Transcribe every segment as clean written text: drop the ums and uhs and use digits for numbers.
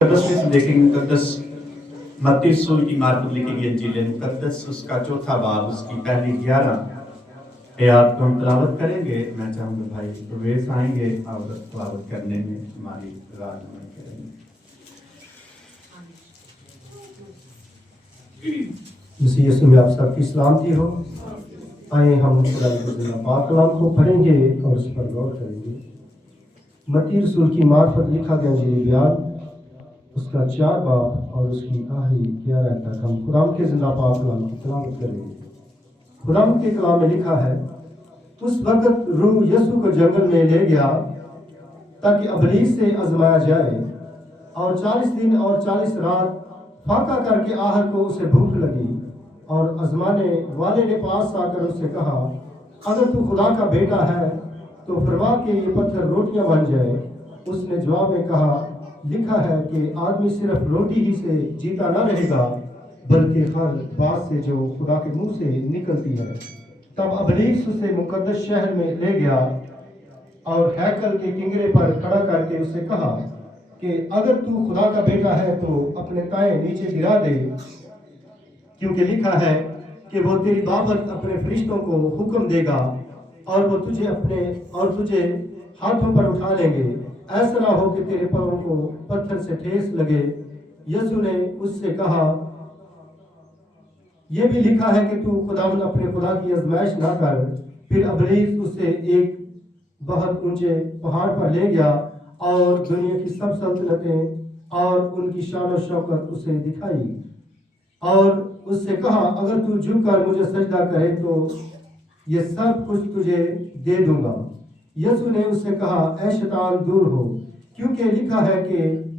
मुकद्दस में से देखेंगे मुकद्दस मत्ती रसूल की मार्फत लिखी गई इंजील मुकद्दस उसका चौथा बाब उसकी पहली 11 आयत को हम तलावत करेंगे। मैं चाहूँगा भाई प्रवेश आएंगे और तलावत करने में हमारी रहनुमाई करेंगे। मसीह यीशु में आप सबकी सलामती हो। आइए हम पाक कलाम को पढ़ेंगे और उस पर गौर करेंगे। मत्ती रसूल की मार्फत लिखा गया इंजील बयान उसका 4 बाब और उसकी आखिरी 11 तक हम खुदाम के जिंदा पाक कलाम की तलावत करेंगे। खुदाम के कलाम में लिखा है, उस वक्त रूह यीशु को जंगल में ले गया ताकि अबलीस से आजमाया जाए, और 40 दिन और 40 रात फाका करके आहर को उसे भूख लगी, और आजमाने वाले ने पास आकर उससे कहा, अगर तू खुदा का बेटा है तो फरमा के ये पत्थर रोटियां बन जाए। उसने जवाब में कहा, लिखा है कि आदमी सिर्फ रोटी ही से जीता न रहेगा बल्कि हर बात से जो खुदा के मुंह से निकलती है। तब अबलीस उसे मुकद्दस शहर में ले गया और हैकल के किंगरे पर खड़ा करके उससे कहा कि अगर तू खुदा का बेटा है तो अपने ताए नीचे गिरा दे, क्योंकि लिखा है कि वो तेरी बाबत अपने फरिश्तों को हुक्म देगा और वो तुझे हाथों पर उठा लेंगे, ऐसा ना हो कि तेरे पैरों को पत्थर से ठेस लगे। यीशु ने उससे कहा, यह भी लिखा है कि तू खुदावंद अपने खुदा की आजमाइश ना कर। फिर अबलीस उसे एक बहुत ऊंचे पहाड़ पर ले गया और दुनिया की सब सल्तनतें और उनकी शान और शौकत उसे दिखाई, और उससे कहा, अगर तू झुककर मुझे सजदा करे तो ये सब कुछ तुझे दे दूंगा। यीशु ने उससे कहा, ऐ शैतान दूर हो, क्योंकि लिखा है कि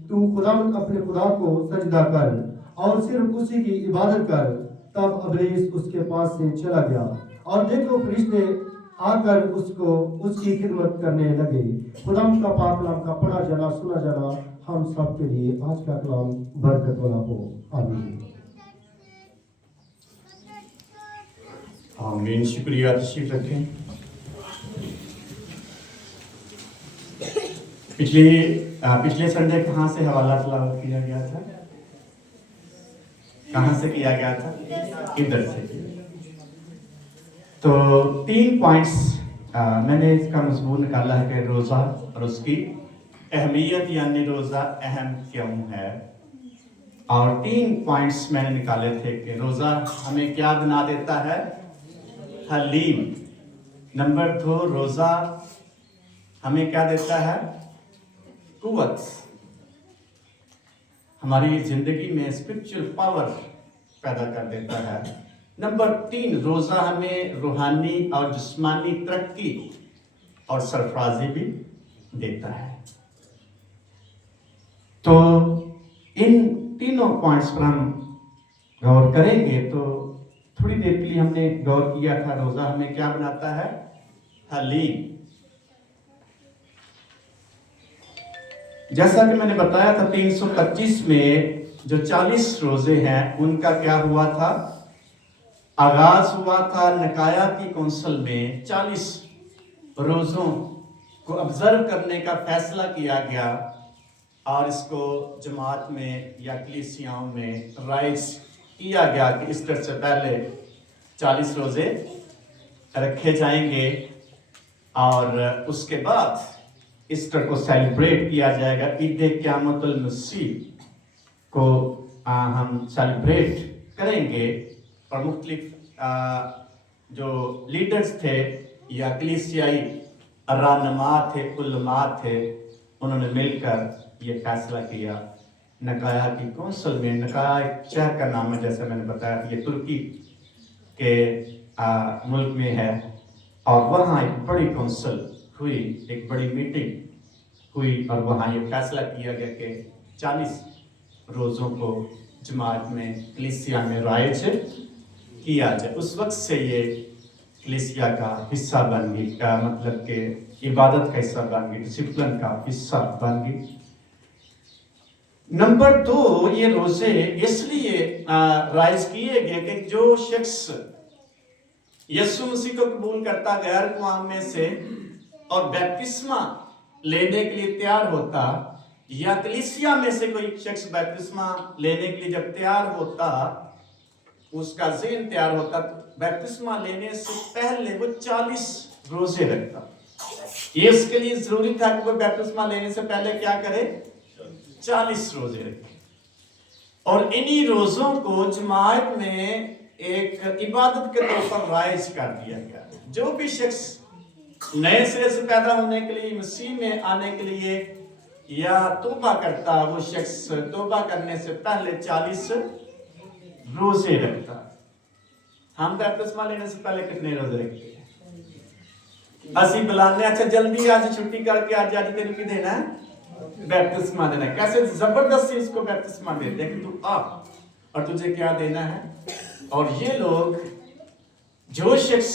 तू खुदावंद अपने खुदा को सजदा कर और सिर्फ उसी की इबादत कर। तब अबलीस उसके पास से चला गया, और देखो फरिश्ते आकर उसकी खिदमत करने लगे। खुदावंद का पाक कलाम का पढ़ा जाना सुना जाना हम सब के लिए आज का कलाम बरकत वाला हो। आमीन। आमीन। शुक्रिया, तशरीफ रखें। पिछले संडे कहाँ से हवाला तलावत किया गया था? कहाँ से किया गया था? इधर से। तो 3 पॉइंट्स मैंने इसका मजमून निकाला है कि रोज़ा और उसकी अहमियत, यानी रोज़ा अहम क्यों है। और 3 पॉइंट्स मैंने निकाले थे कि रोज़ा हमें क्या बना देता है? हलीम। नंबर 2, रोज़ा हमें क्या देता है? कुव्वत। हमारी जिंदगी में स्पिरिचुअल पावर पैदा कर देता है। नंबर 3, रोज़ा हमें रूहानी और जिस्मानी तरक्की और सरफराजी भी देता है। तो इन तीनों पॉइंट्स पर हम गौर करेंगे। तो थोड़ी देर के लिए हमने गौर किया था रोज़ा हमें क्या बनाता है? हलीम। जैसा कि मैंने बताया था 325 में जो 40 रोजे हैं उनका क्या हुआ था? आगाज हुआ था निकाया की कौंसिल में। 40 रोजों को ऑब्जर्व करने का फैसला किया गया और इसको जमात में या कलीसियाओं में राइज किया गया कि ईस्टर से पहले 40 रोजे रखे जाएंगे और उसके बाद ईस्टर को सेलिब्रेट किया जाएगा। ईद क़यामतुल मसीह को हम सेलिब्रेट करेंगे। और मुख्तलिफ जो लीडर्स थे या कलीसियाई रहनुमा थे, उलमा थे, उन्होंने मिलकर ये फैसला किया निकाया की कौंसिल में। निकाया एक शहर का नाम है, जैसे मैंने बताया, ये तुर्की के मुल्क में है। और वहाँ एक बड़ी कौंसिल हुई, एक बड़ी मीटिंग हुई और वहाँ ये फैसला किया गया कि 40 रोज़ों को जमात में कलीसिया में राइज किया जाए। उस वक्त से ये कलीसिया का हिस्सा बन गई, का मतलब कि इबादत का हिस्सा बन गई, डिसिप्लिन का हिस्सा बन गई। नंबर 2, ये रोजे इसलिए राइज किए गए कि जो शख्स यीशु मसीह को कबूल करता गैर कौम में से और बैप्तिस्मा लेने के लिए तैयार होता, या कलीसिया में से कोई शख्स बपतिस्मा लेने के लिए जब तैयार होता, उसका ज़हन तैयार होता, तो बपतिस्मा लेने से पहले वो 40 रोजे रखता। ये उसके लिए जरूरी था कि वो बपतिस्मा लेने से पहले क्या करे, 40 रोजे रखे। और इन्हीं रोजों को जमात में एक इबादत के तौर पर राइज कर दिया गया। जो भी शख्स नए सिरे से पैदा होने के लिए, मसीह में आने के लिए या तौबा करता, वो शख्स तौबा करने से पहले 40 रोजे रखता। हम बपतिस्मा लेने से पहले कितने रोजे रखते हैं? ਅਸੀਂ बुलाने, अच्छा जल्दी आज छुट्टी करके आज तेरे की देना है, बैप्तिस्मा देना है। कैसे जबरदस्ती उसको बैप्तिस्मा देते हैं कि तू आ और तुझे क्या देना है। और ये लोग, जो शख्स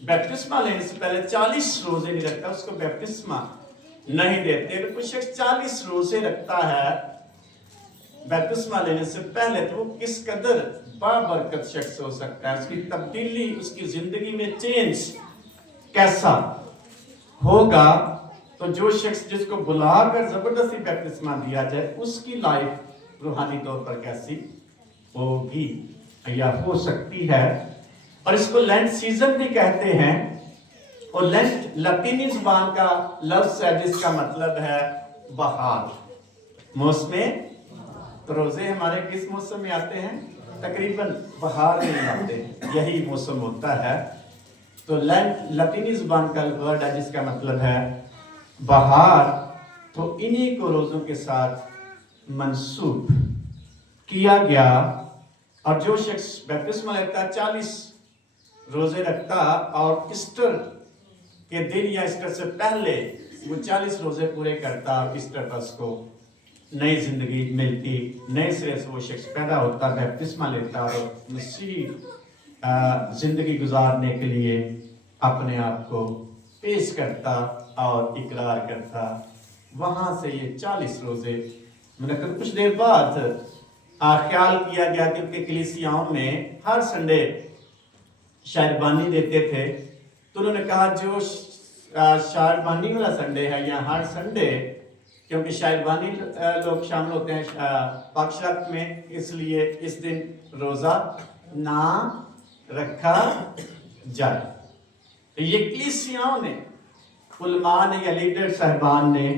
बैप्तिस्मा लेने से पहले 40 रोजे नहीं रखता, उसको बैप्तिस्मा नहीं देते। अगर कोई शख्स 40 रोजे रखता है बैप्तिस्मा लेने से पहले, तो वो किस कदर बाबरकत शख्स हो सकता है, उसकी तब्दीली, उसकी जिंदगी में चेंज कैसा होगा। तो जो शख्स जिसको बुलाकर जबरदस्ती बैप्तिस्मा दिया जाए, उसकी लाइफ रूहानी तौर पर कैसी होगी या हो सकती है। और इसको लेंट सीजन भी कहते हैं। और लेंट लतीनी जुबान का लफ्ज है जिसका मतलब है बहार, मौसम। तो रोजे हमारे किस मौसम में आते हैं? तकरीबन बहार में आते हैं, यही मौसम होता है। तो लेंट लतीनी जुबान का वर्ड है जिसका मतलब है बहार। तो इन्हीं को रोजों के साथ मंसूब किया गया। और जो शख्स बैप्तिस्मा लेता 40 रोजे रखता और ईस्टर के दिन या ईस्टर से पहले वो 40 रोजे पूरे करता, और ईस्टर पर उसको नई जिंदगी मिलती, नए सिरे से वो शख्स पैदा होता, बैप्तिस्मा लेता और मसीह जिंदगी गुजारने के लिए अपने आप को पेश करता और इकरार करता। वहां से ये 40 रोजे, मतलब कुछ देर बाद ख्याल किया गया क्योंकि कलीसियाओं में हर संडे शायरबानी देते थे, तो उन्होंने कहा जो शायरबानी वाला संडे है या हर संडे, क्योंकि शायरबानी लोग शामिल होते हैं पाकशरत में, इसलिए इस दिन रोजा ना रखा जाए। तो ये कलीसियाओं ने, उलमा ने या लीडर साहिबान ने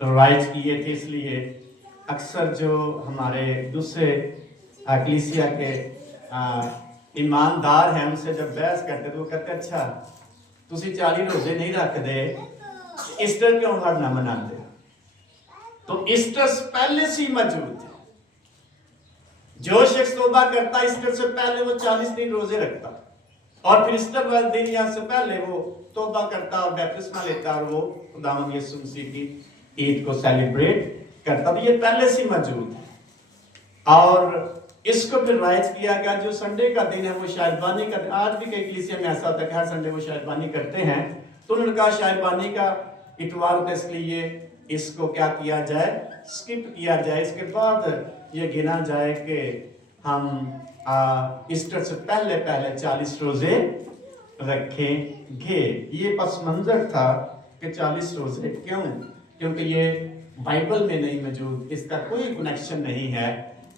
राइज किए थे। इसलिए अक्सर जो हमारे दूसरे कलीसिया के ईमानदार हैं, उनसे जब बहस करते तो वो कहते अच्छा तुसी 40 रोजे नहीं रखते, ईस्टर क्यों हर ना मनाते? तो ईस्टर पहले से ही मौजूद है। जो शख्स तौबा करता ईस्टर से पहले वो 40 दिन रोजे रखता, और फिर ईस्टर वाले दिन या से पहले वो तौबा करता और बैप्तिस्मा लेता और वो खुदावंद यीशु मसीह की ईद को सेलिब्रेट करता। तो ये पहले से मौजूद है। और इसको फिर राइज किया गया, जो संडे का दिन है वो शायरबानी का। आज भी कई कलीसिया में ऐसा होता है कि हर संडे वो शायरबानी करते हैं, तो उन्होंने कहा शायरबानी का इतवार होता है, इसलिए इसको क्या किया जाए, स्किप किया जाए। इसके बाद ये गिना जाए कि हम ईस्टर से पहले 40 रोजे रखेंगे। ये पस मंजर था कि 40 रोजे क्यों, क्योंकि ये बाइबल में नहीं मौजूद, इसका कोई कनेक्शन नहीं है।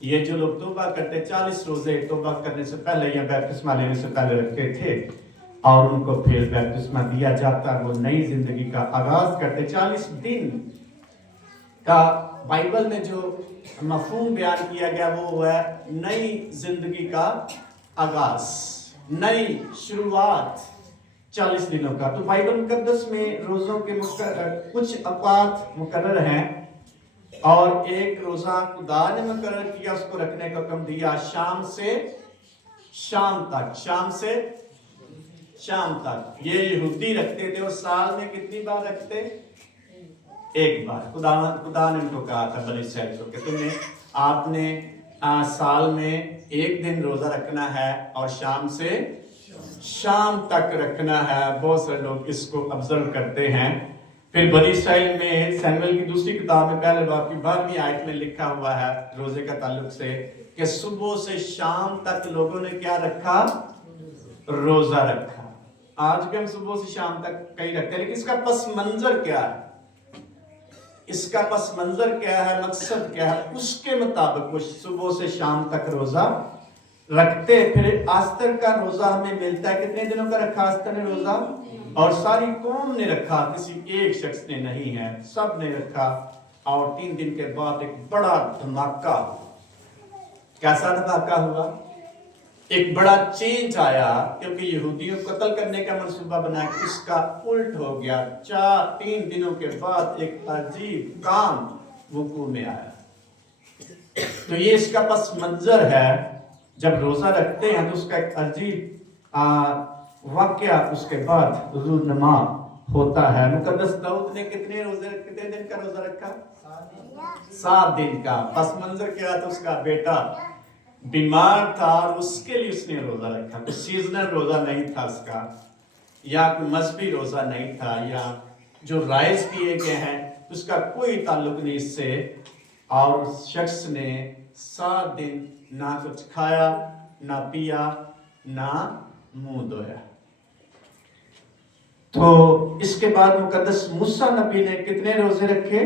ये जो लोग तौबा करते 40 रोजे तौबा करने से पहले या बैप्तिस्मा लेने से पहले रखते थे, और उनको फिर बैप्तिस्मा दिया जाता, वो नई जिंदगी का आगाज करते। 40 दिन का बाइबल में जो मफहूम बयान किया गया वो है नई जिंदगी का आगाज, नई शुरुआत 40 दिनों का। तो बाइबल मुकद्दस में रोजों के कुछ अवकात मुकर्रर हैं, और एक रोजा खुदा ने मुकर्रर किया, उसको रखने का हुक्म दिया शाम से शाम तक। शाम से शाम तक ये यहूदी रखते थे, और साल में कितनी बार रखते? एक बार। खुदा ने उनको कहा था बनी इसराइल को कि तुम्हें आपने साल में एक दिन रोजा रखना है और शाम से शाम तक रखना है। बहुत सारे लोग इसको ऑब्जर्व करते हैं। फिर बनी इसराइल में सैमुएल की दूसरी किताब में पहले बाब की 12वीं आयत में लिखा हुआ है रोजे का ताल्लुक से कि सुबह से शाम तक लोगों ने क्या रखा? रोजा रखा। आज भी हम सुबह से शाम तक कहीं रखते हैं, लेकिन इसका पस मंजर क्या है? इसका पस मंजर क्या है, मकसद क्या है, उसके मुताबिक वो सुबह से शाम तक रोजा रखते। फिर आस्तर का रोजा हमें मिलता है, कितने दिनों का रखा आस्तर ने रोजा? और सारी कौम ने रखा, किसी एक शख्स ने नहीं है, सब ने रखा। और 3 दिन के बाद एक बड़ा धमाका। कैसा धमाका हुआ? एक बड़ा चेंज आया, क्योंकि यहूदियों को कत्ल करने का मंसूबा बना के इसका उल्ट हो गया। 3 दिनों के बाद एक अजीब काम वकू में आया। तो ये इसका पस मंजर है। जब रोजा रखते हैं तो उसका एक अजीब वाकया उसके बाद रुजूनमा होता है। मुकद्दस दाऊद ने कितने दिन का रोजा रखा? 7 दिन का। पस मंजर क्या था? उसका बेटा बीमार था और उसके लिए उसने रोजा रखा। कोई सीजनल रोजा नहीं था उसका, या कोई मजहबी रोजा नहीं था, या जो राइज किए गए हैं उसका कोई ताल्लुक नहीं इससे। और उस शख्स ने 7 दिन ना कुछ खाया, ना पिया, ना मुंह धोया। तो इसके बाद मुकद्दस मूसा नबी ने कितने रोजे रखे?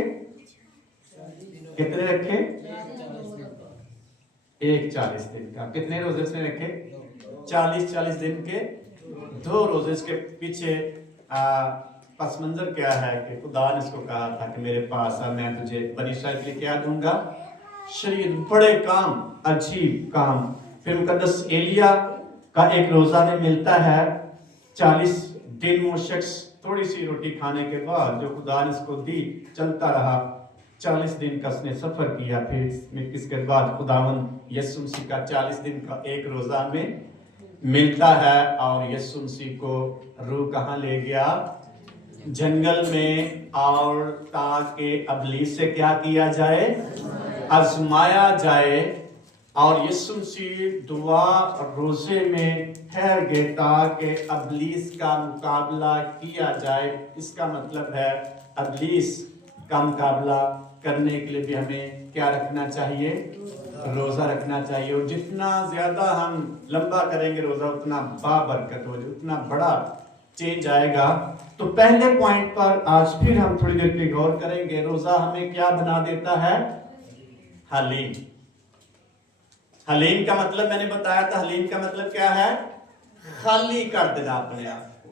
कितने रखे? एक 40 दिन का। कितने रोजे उसने रखे? 40 दिन के 2 रोजे। इसके पीछे पस मंजर क्या है कि खुदा ने इसको कहा था कि मेरे पास आ, मैं तुझे बनी इस्राइल के लिए क्या दूंगा? शरीर, बड़े काम, अजीब काम। फिर मुकद्दस एलिया का एक रोजा में मिलता है। 40 दिन वो शख्स थोड़ी सी रोटी खाने के बाद जो खुदा ने उसको दी चलता रहा। 40 दिन का उसने सफर किया। फिर इसके बाद खुदावन यीशु मसीह का 40 दिन का एक रोजा में मिलता है। और यीशु मसीह को रूह कहाँ ले गया? जंगल में। और ताकि अबलीस से क्या किया जाए? आजमाया जाए। और यीशु मसीह दुआ और रोजे में ठहर गए ताकि अबलीस का मुकाबला किया जाए। इसका मतलब है अबलीस का मुकाबला करने के लिए भी हमें क्या रखना चाहिए? रोजा रखना चाहिए। और जितना ज्यादा हम लंबा करेंगे रोजा उतना बाबरकत हो जाए, उतना बड़ा चेंज आएगा। तो पहले पॉइंट पर आज फिर हम थोड़ी देर के गौर करेंगे। रोजा हमें क्या बना देता है? हलीम। हलीम का मतलब मैंने बताया था। हलीम का मतलब क्या है? खाली कर देना अपने आप को,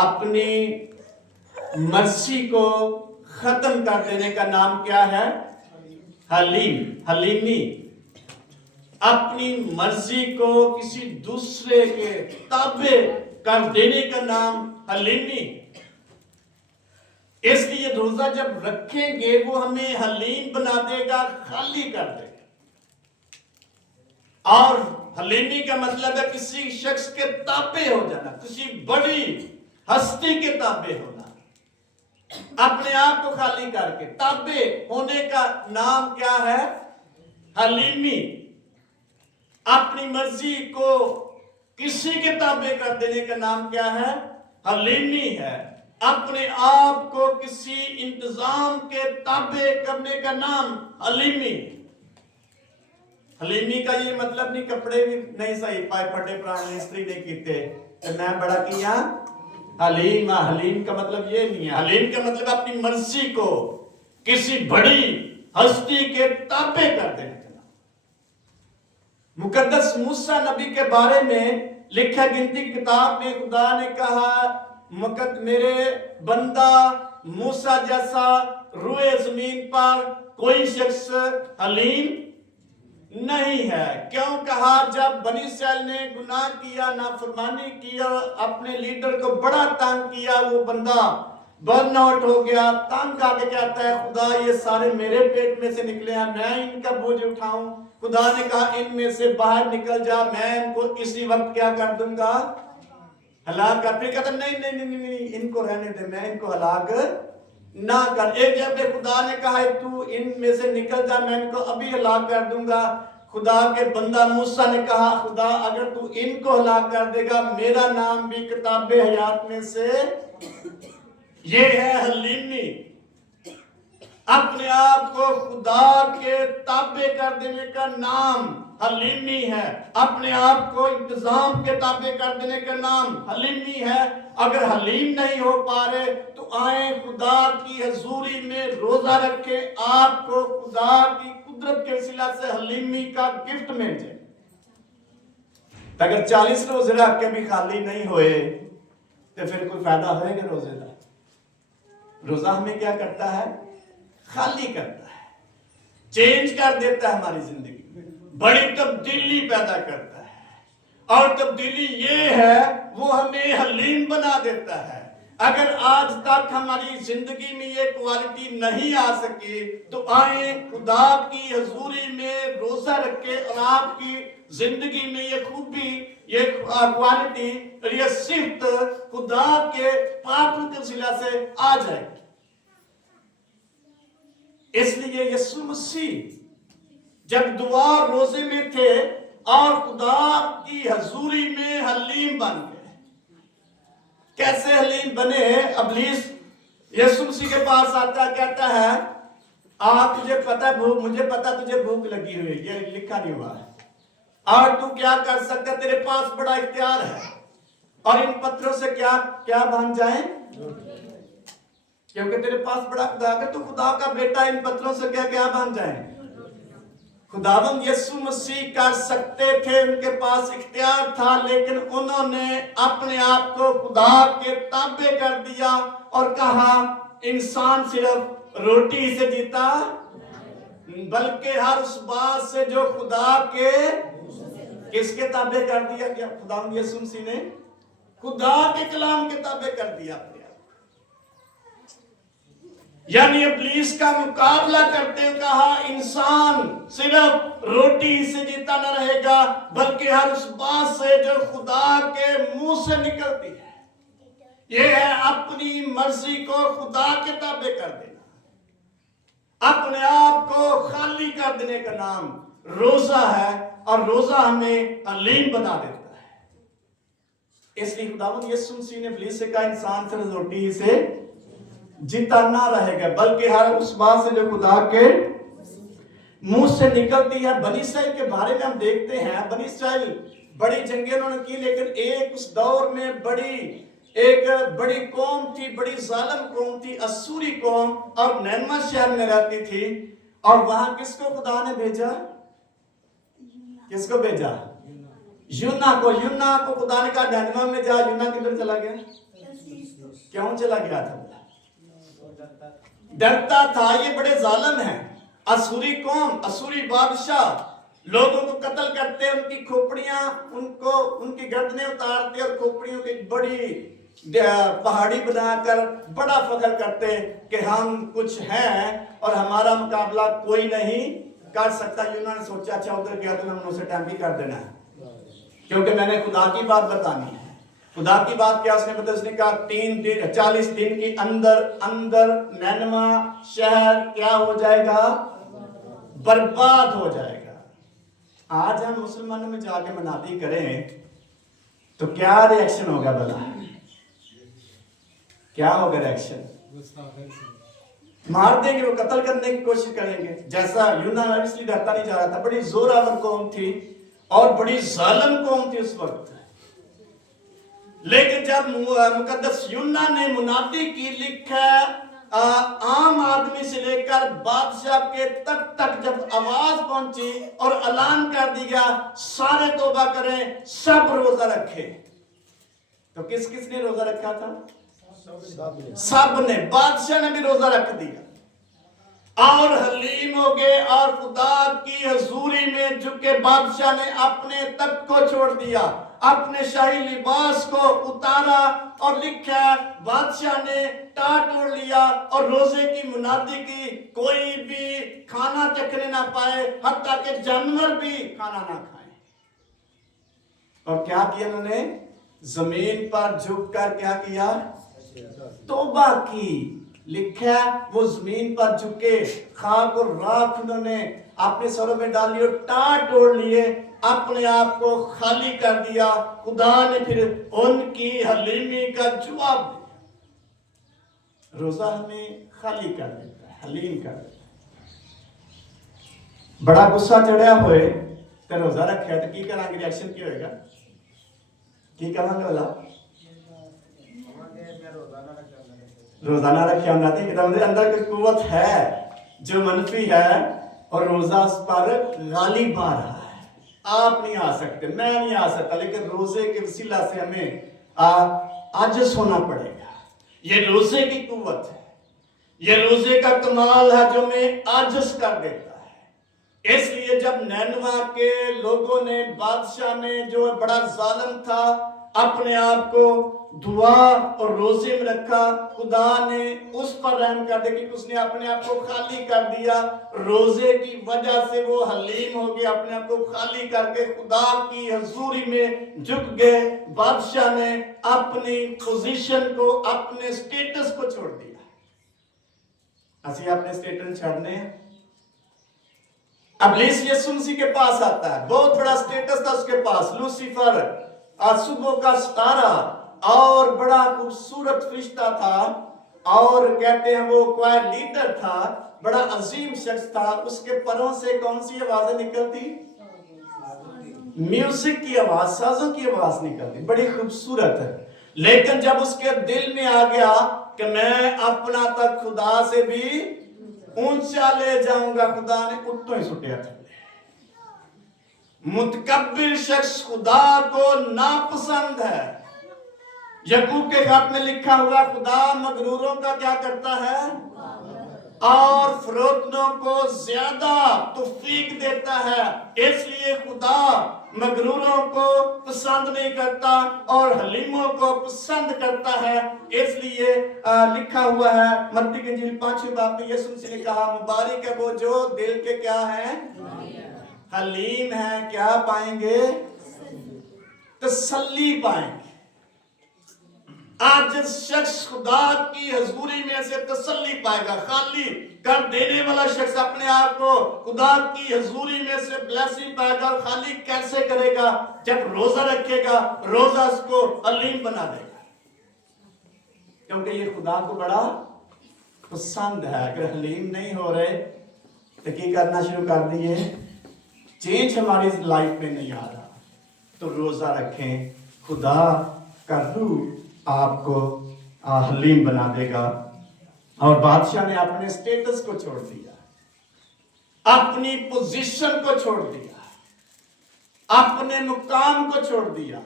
अपनी मर्जी को खत्म कर देने का नाम क्या है? हलीम, हलीमी। अपनी मर्जी को किसी दूसरे के ताबे कर देने का नाम हलीमी। इसलिए रोजा जब रखेंगे वो हमें हलीम बना देगा, खाली कर देगा। और हलीमी का मतलब है किसी शख्स के ताबे हो जाना, किसी बड़ी हस्ती के ताबे होना, अपने आप को खाली करके। ताबे होने का नाम क्या है? हलीमी। अपनी मर्जी को किसी के ताबे कर देने का नाम क्या है? हलीमी है। अपने आप को किसी इंतजाम के ताबे करने का नाम हलीमी। हलीमी का ये मतलब नहीं कपड़े भी नहीं सही पाए फटे प्राण स्त्री ने कीते तो मैं बड़ा किया हलीम। हलीम का मतलब ये नहीं है। हलीम का मतलब अपनी मर्जी को किसी बड़ी हस्ती के ताबे कर देने का नाम। मुकद्दस मूसा नबी के बारे में लिखा गिनती किताब में खुदा ने कहा मेरे बंदा मूसा जैसा रूए जमीन पर कोई शख्स हलीम नहीं है। क्यों कहा? जब बनी इस्राएल ने गुनाह किया, नाफरमानी किया, अपने लीडर को बड़ा तंग किया, वो बंदा बर्न आउट हो गया, तंग आके कहता है खुदा ये सारे मेरे पेट में से निकले हैं, मैं इनका बोझ उठाऊं। खुदा ने कहा इनमें से बाहर निकल जा, मैं इनको इसी वक्त क्या कर दूंगा? हलाक कर। फिर कहता नहीं नहीं नहीं नहीं इनको रहने दे, मैं इनको हलाक ना कर। एक जब खुदा ने कहा तू इनमें से निकल जा, मैं इनको अभी हलाक कर दूंगा। खुदा के बंदा मूसा ने कहा खुदा अगर तू इनको हलाक कर देगा मेरा नाम भी किताबे हयात में से। ये है हलीमी। अपने आप को खुदा के ताबे कर देने का नाम हलीमी है। अपने आप को इंतजाम के ताबे कर देने का नाम हलीमी है। अगर हलीम नहीं हो पा रहे तो आए खुदा की हजूरी में रोजा रखे, आपको खुदा की कुदरत के वसीला से हलीमी का गिफ्ट मिल जाए। अगर 40 रोजे रख के भी खाली नहीं होए तो फिर कोई फायदा होएगा रोजे का? रोजा हमें क्या करता है? खाली करता है, चेंज कर देता है हमारी जिंदगी में, बड़ी तब्दीली पैदा करता है। और तब्दीली ये है वो हमें हलीम बना देता है। अगर आज तक हमारी जिंदगी में ये क्वालिटी नहीं आ सकी तो आए खुदा की हजूरी में रोजा रखे और आपकी जिंदगी में ये खूबी, ये क्वालिटी, ये सिफ्त खुदा के पाक के वसीला से आ जाएगी। इसलिए यीशु मसीह जब दुआ रोजे में थे और खुदा की हजूरी में हलीम बन गए। कैसे हलीम बने? इब्लीस यीशु मसीह के पास आता, कहता है आप तुझे पता भूख, मुझे पता तुझे भूख लगी हुई है, ये लिखा नहीं हुआ है, और तू क्या कर सकता, तेरे पास बड़ा इख्तियार है, और इन पत्थरों से क्या क्या बन जाए, क्योंकि तेरे पास बड़ा खुदा, अगर तू खुदा का बेटा, इन पत्थरों से क्या क्या बन जाए। खुदावंद यीशु मसीह कर सकते थे, उनके पास इख्तियार था, लेकिन उन्होंने अपने आप को खुदा के ताबे कर दिया और कहा इंसान सिर्फ रोटी से जीता बल्कि हर उस बात से जो खुदा के, किसके ताबे कर दिया? क्या खुदावंद यीशु मसीह ने खुदा के कलाम के ताबे कर दिया। यानी इब्लीस का मुकाबला करते हुए कहा इंसान सिर्फ रोटी से जीता न रहेगा बल्कि हर उस बात से जो खुदा के मुंह से निकलती है। यह है अपनी मर्जी को खुदा के ताबे कर देना, अपने आप को खाली कर देने का नाम रोजा है, और रोजा हमें हलीम बना देता है। इसलिए खुदावंद यीशु मसीह ने इब्लीस से कहा इंसान सिर्फ रोटी ही से जीता ना रहेगा बल्कि हर उस बात से जो खुदा के मुंह से निकलती है। बनी इस्राइल के बारे में हम देखते हैं, बनी इस्राइल बड़ी जंगें उन्होंने की, लेकिन एक उस दौर में एक बड़ी कौम थी, बड़ी जालिम कौम थी, असूरी कौम, और नैनवा शहर में रहती थी। और वहां किसको खुदा ने भेजा? किसको भेजा? यूना को। यूना को खुदा ने कहा नैनवा में जा। यूना किधर चला गया? क्यों चला गया था? डरता था, ये बड़े जालिम हैं, असूरी कौम, असूरी बादशाह लोगों को कत्ल करते, उनकी खोपड़ियां, उनको उनकी गर्दनें उतारते और खोपड़ियों की बड़ी पहाड़ी बनाकर बड़ा फख्र करते कि हम कुछ हैं और हमारा मुकाबला कोई नहीं कर सकता। यूनान ने सोचा अच्छा उधर गया तो हमने उसे टाइम भी कर देना है, क्योंकि मैंने खुदा की बात बतानी है। खुदा की बात क्या उसने बताया? उसने कहा 40 दिन के अंदर अंदर नैनवा शहर क्या हो जाएगा? बर्बाद हो जाएगा। आज हम मुसलमानों में जाके मनाती करें तो क्या रिएक्शन होगा भला? क्या होगा रिएक्शन? मार देंगे, वो कत्ल करने की कोशिश करेंगे। जैसा यूनान इसलिए डरता नहीं जा रहा था, बड़ी जोरावर कौम थी और बड़ी जालिम कौम थी उस वक्त। लेकिन जब मुकद्दस यूना ने मुनादी की, लिखा आम आदमी से लेकर बादशाह के तक जब आवाज पहुंची और ऐलान कर दिया सारे तौबा करें, सब रोजा रखे। तो किस किस ने रोजा रखा था? सब ने। बादशाह ने भी रोजा रख दिया और हलीम हो गए और खुदा की हजूरी में झुके बादशाह ने अपने तख्त को छोड़ दिया, अपने शाही लिबास को उतारा, और लिखा बादशाह ने टाट ओढ़ लिया और रोजे की मुनादी की, कोई भी खाना चखने ना पाए, हत्ता के जानवर भी खाना ना खाएं। और क्या किया उन्होंने? जमीन पर झुककर क्या किया? तौबा की। लिखा वो जमीन पर झुके, खाक और राख उन्होंने अपने सरों में डाली और टाट ओढ़ लिए, अपने आप को खाली कर दिया। खुदा ने फिर उनकी हलीमी का जवाब दिया। रोजा हमें खाली कर देता है, हलीम कर देता है। बड़ा गुस्सा चढ़िया होए तो रोजा रखे तो की करांगे? रिएक्शन की होएगा? की कहांगे वाला? रोजाना रखे हम रहते हैं, अंदर की कुव्वत है जो मनफी है और रोजा उस पर गालिब आ रहा है। आप नहीं आ सकते, मैं नहीं आ सकता, लेकिन रोजे के वसीला से हमें आजिज़ होना पड़ेगा। ये रोजे की कुव्वत है, ये रोजे का कमाल है जो हमें आजिज़ कर देता है। इसलिए जब नैनवा के लोगों ने, बादशाह ने जो बड़ा जालिम था, अपने आप को दुआ और रोजे में रखा, खुदा ने उस पर रहम कर दिया कि उसने अपने आप को खाली कर दिया। रोजे की वजह से वो हलीम हो गया, अपने आप को खाली करके खुदा की हजूरी में झुक गए। बादशाह ने अपनी पोजीशन को, अपने स्टेटस को छोड़ दिया। असी अपने स्टेटस छोड़ने, इब्लीस यीशु मसीह के पास आता है, बहुत बड़ा स्टेटस था उसके पास, लूसीफर, सुबह का सितारा और बड़ा खूबसूरत फरिश्ता था, और कहते हैं वो क्वायर लीडर था, बड़ा अजीम शख्स था। उसके परों से कौन सी आवाजें निकलती? म्यूजिक की आवाज, साजों की आवाज निकलती, बड़ी खूबसूरत है। लेकिन जब उसके दिल में आ गया कि मैं अपना तक खुदा से भी ऊंचा ले जाऊंगा, खुदा ने उठो ही सुटिया था। मुतकब्बिर शख्स खुदा को नापसंद है। यकूब के खत में लिखा हुआ, खुदा मगरूरों का क्या करता है और फरोख्तों को ज्यादा तौफीक देता है। इसलिए खुदा मगरूरों को पसंद नहीं करता और हलीमों को पसंद करता है। इसलिए लिखा हुआ है मत्ती की इंजील 5वें बाब में, यीशु मसीह ने कहा, मुबारक है वो जो दिल के क्या है, हलीम है, क्या पाएंगे? तसल्ली पाएंगे। आज जिस शख्स खुदा की हजूरी में से तसल्ली पाएगा, खाली कर देने वाला शख्स अपने आप को खुदा की हजूरी में से ब्लेसिंग पाएगा। और खाली कैसे करेगा? जब रोजा रखेगा, रोजा उसको हलीम बना देगा, क्योंकि ये खुदा को बड़ा पसंद है। अगर हलीम नहीं हो रहे तो क्या करना शुरू कर दिए? चेंज हमारी लाइफ में नहीं आ रहा तो रोजा रखें, खुदा का रूह आपको हलीम बना देगा। और बादशाह ने अपने स्टेटस को छोड़ दिया, अपनी पोजीशन को छोड़ दिया, अपने मुकाम को छोड़ दिया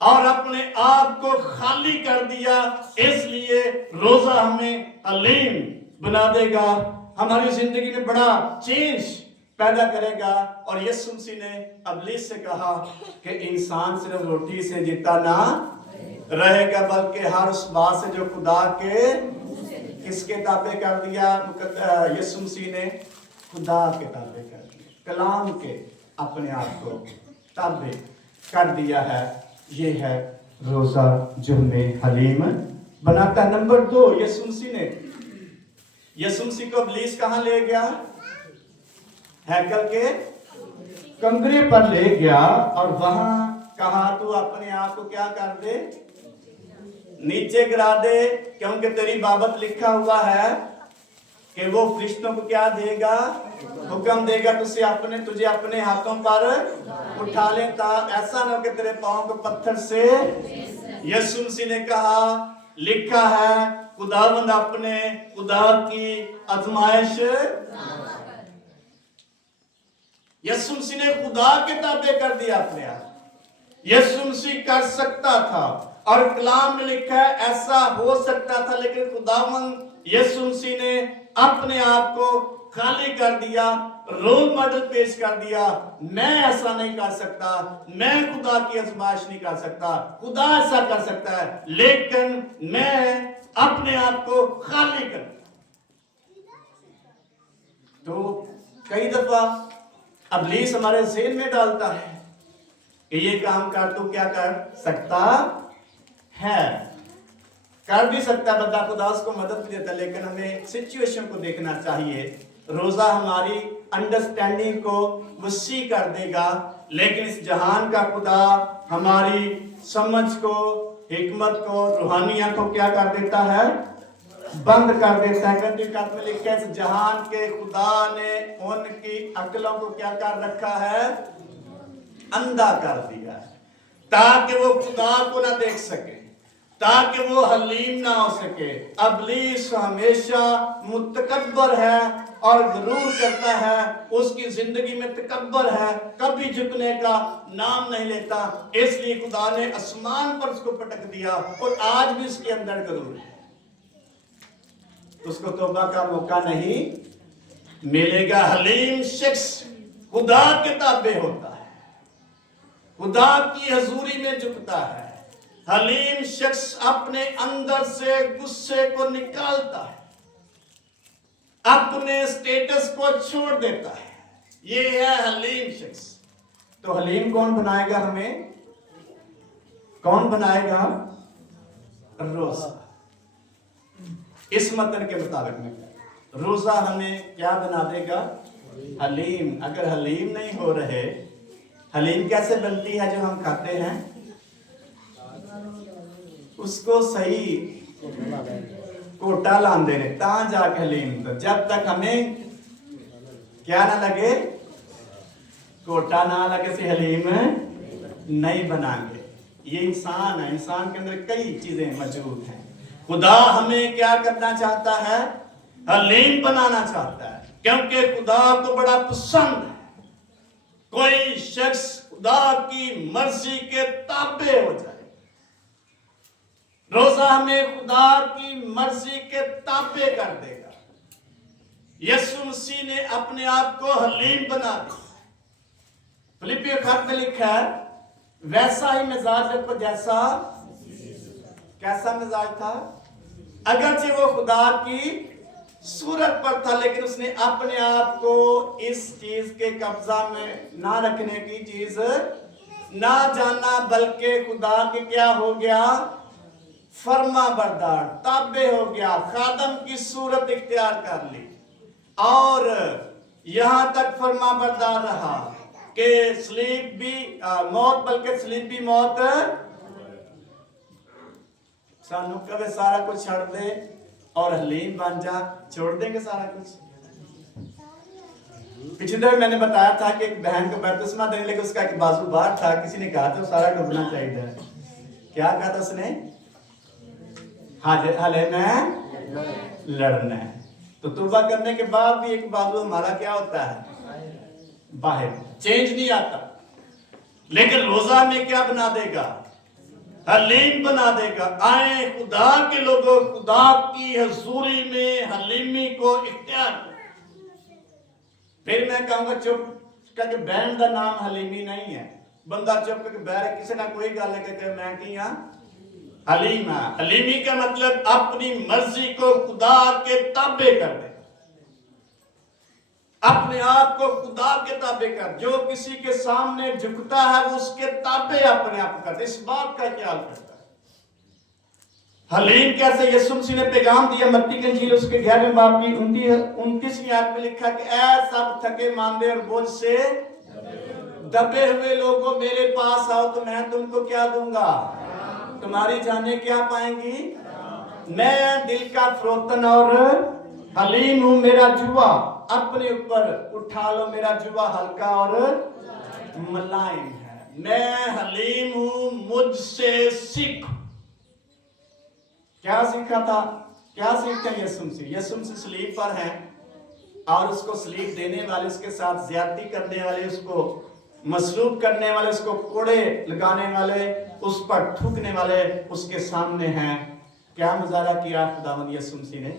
और अपने आप को खाली कर दिया। इसलिए रोजा हमें हलीम बना देगा, हमारी जिंदगी में बड़ा चेंज पैदा करेगा। और यीशु मसीह ने इब्लीस से कहा कि इंसान सिर्फ रोटी से जीता ना रहेगा, बल्कि हर उस बात से जो खुदा के किसके ताबे कर दिया। यीशु मसीह ने खुदा के ताबे कर दिया, कलाम के अपने आप को ताबे कर दिया है। ये है रोजा जो हमें हलीम बनाता। नंबर 2, यीशु मसीह को इब्लीस कहां ले गया? हैकल के कमरे पर ले गया और वहां कहा, तू अपने आप को क्या कर दे? नीचे गिरा दे, क्योंकि तेरी बाबत लिखा हुआ है कि वो फरिश्तों को क्या देगा? हुक्म देगा तुझे अपने हाथों पर उठा ले, ऐसा ना हो कि तेरे पांव को पत्थर से। यीशु मसीह ने कहा, लिखा है खुदावंद अपने खुदा की आजमाइश। यीशु मसीह ने खुदा के ताबे कर दिया अपने आप। यीशु मसीह कर सकता था और कलाम में लिखा है ऐसा हो सकता था, लेकिन खुदावंद यीशु मसीह ने अपने आप को खाली कर दिया, रोल मॉडल पेश कर दिया। मैं ऐसा नहीं कर सकता, मैं खुदा की आजमाइश नहीं कर सकता, खुदा ऐसा कर सकता है, लेकिन मैं अपने आप को खाली कर। तो कई दफा इब्लीस हमारे ज़हन में डालता है कि ये काम कर, तू क्या कर सकता है, कर भी सकता है, बंदा खुदा उसको मदद भी देता है। लेकिन हमें सिचुएशन को देखना चाहिए। रोजा हमारी अंडरस्टैंडिंग को वसी कर देगा, लेकिन इस जहान का खुदा हमारी समझ को, हिकमत को, रूहानियत को क्या कर देता है? बंद कर देता है। ग्रंथ में लिखा है इस जहान के खुदा ने उनकी अक्लों को क्या कर रखा है? अंधा कर दिया है, ताकि वो खुदा को ना देख सके, ताकि वो हलीम ना हो सके। इब्लीस हमेशा मुतकब्बर है और गुरूर करता है, उसकी जिंदगी में तकब्बर है, कभी झुकने का नाम नहीं लेता। इसलिए खुदा ने आसमान पर उसको पटक दिया और आज भी उसके अंदर गुरूर है। उसको तौबा का मौका नहीं मिलेगा। हलीम शख्स खुदा के ताबे होता है, खुदा की हजूरी में झुकता है। हलीम शख्स अपने अंदर से गुस्से को निकालता है, अपने स्टेटस को छोड़ देता है। ये है हलीम शख्स। तो हलीम कौन बनाएगा हमें? कौन बनाएगा? रोजा। इस मतन के मुताबिक में रोजा हमें क्या बना देगा? हलीम। अगर हलीम नहीं हो रहे, हलीम कैसे बनती है जो हम खाते हैं? उसको सही कोटा लांदे ने ता जाके हलीम। तो जब तक हमें क्या ना लगे, कोटा ना लगे से हलीम नहीं बनाएंगे। ये इंसान है, इंसान के अंदर कई चीजें मौजूद हैं। खुदा हमें क्या करना चाहता है? हलीम बनाना चाहता है, क्योंकि खुदा को बड़ा पसंद है कोई शख्स खुदा की मर्जी के ताबे हो जाए। रोजा हमें खुदा की मर्जी के ताबे कर देगा। यीशु मसीह ने अपने आप को हलीम बना दिया। फिलिपियों खत में लिखा है, वैसा ही मिजाज रखो जैसा। कैसा मिजाज था? अगरचे वो खुदा की सूरत पर था, लेकिन उसने अपने आप को इस चीज के कब्जा में ना रखने की चीज ना जाना, बल्कि खुदा के क्या हो गया? फर्मा बरदार, ताबे हो गया, खादम की सूरत इख्तियार कर ली और यहां तक फर्मा बरदार रहा कि स्लीप भी मौत, बल्कि स्लीप भी मौत सानू कभी सारा कुछ छोड़ दे और हलीम बन जा। छोड़ देंगे सारा कुछ। पिछले दिन मैंने बताया था कि एक बहन को बपतिस्मा देने लगे, उसका एक बाजू बाहर था। किसी ने कहा था सारा डूबना चाहिए। क्या कहा था उसने? हाले में लड़ना है। तो तौबा करने के बाद भी एक बाजू हमारा क्या होता है? बाहर, चेंज नहीं आता। लेकिन रोजा में क्या बना देगा? हलीम बना देगा। आए खुदा के लोगों, खुदा की हजूरी में हलीमी को इख्तियार करें। फिर मैं कहूंगा चुप करके बैंड का नाम हलीमी नहीं है। बंदा चुप करके बैठ किसी ना कोई गल है मैं की हाँ हलीम है। हलीमी का मतलब अपनी मर्जी को खुदा के ताबे कर दे, अपने आप को खुदा के ताबे कर। जो किसी के सामने झुकता है वो उसके ताबे अपने आप करता है। इस बात का ख्याल करता है। हलीम कैसे? यीशु मसीह ने पैगाम दिया मत्ती की इंजील उसके 11वें बाब की 29वीं आयत में लिखा कि ऐ सब थके मांदे और बोझ से दबे हुए लोगों मेरे पास आओ तो मैं तुमको क्या दूंगा? तुम्हारी जाने क्या पाएंगी? मैं दिल का फरोतन और हलीम हूं। मेरा जुआ अपने ऊपर उठा लो, मेरा जुआ हल्का और मुलायम है। मैं हलीम हूं, मुझसे सीख। क्या सीखा था? क्या सीखते हैं यीशु मसीह? यीशु मसीह सलीब पर हैं और उसको सलीब देने वाले, उसके साथ ज्यादती करने वाले, उसको मसलूब करने वाले, उसको कोड़े लगाने वाले, उस पर थूकने वाले उसके सामने हैं। क्या मुजाहरा किया खुदावंद यीशु मसीह ने?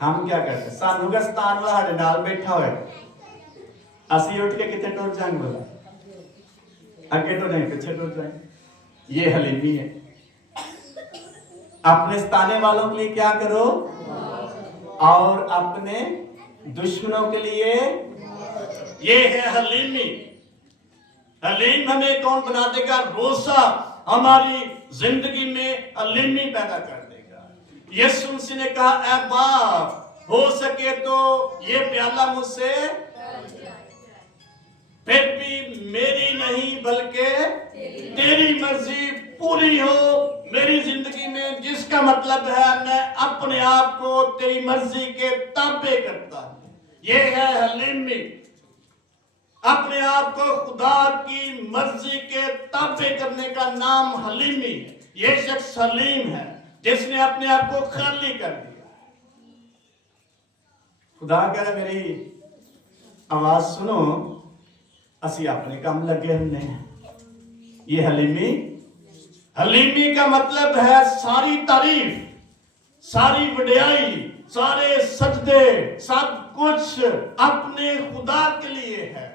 हम क्या करते? सानू गस्तान वाला हमारे नाल बैठा हुआ असी उठ के कितने टुर जाएंगे? बोला आगे तो नहीं, पीछे टुर जाएंगे। ये हलीमी है। अपने सताने वालों के लिए क्या करो और अपने दुश्मनों के लिए। ये है हलीमी। हलीम हमें कौन बना देगा? रोजा हमारी जिंदगी में हलीमी पैदा कर देगा। यीशु मसीह ने कहा ऐ बाप हो सके तो ये प्याला मुझसे, फिर भी मेरी नहीं बल्कि तेरी मर्जी पूरी हो मेरी जिंदगी में। जिसका मतलब है मैं अपने आप को तेरी मर्जी के ताबे करता हूं। ये है हलीमी। अपने आप को खुदा की मर्जी के ताबे करने का नाम हलीमी है। ये शख्स हलीम है जिसने अपने आप को खाली कर दिया। खुदा कह रहा मेरी आवाज सुनो, असी अपने काम लगे हमने। ये हलीमी का मतलब है सारी तारीफ, सारी वड्याई, सारे सजदे, सब कुछ अपने खुदा के लिए है।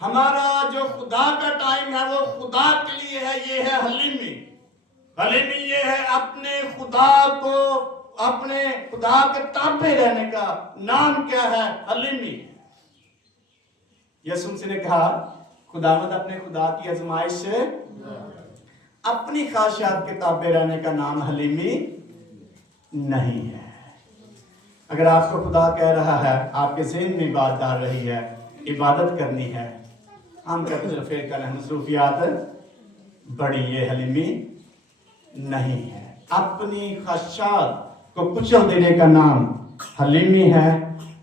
हमारा जो खुदा का टाइम है वो खुदा के लिए है, ये है हलीमी। हलीमी ये है अपने खुदा को, अपने खुदा के ताबे रहने का नाम क्या है? हलीमी। यीशु मसीह ने कहा खुदावंद अपने खुदा की आजमाइश से अपनी ख्वाहिशात के ताबे रहने का नाम हलीमी नहीं है। अगर आपको खुदा कह रहा है, आपके ज़हन में बात डाल रही है, इबादत करनी है, हम कहते चलो फिर करें, मसरूफियात बड़ी, ये हलीमी नहीं है। अपनी ख्वाहिशात को कुचल देने का नाम हलीमी है।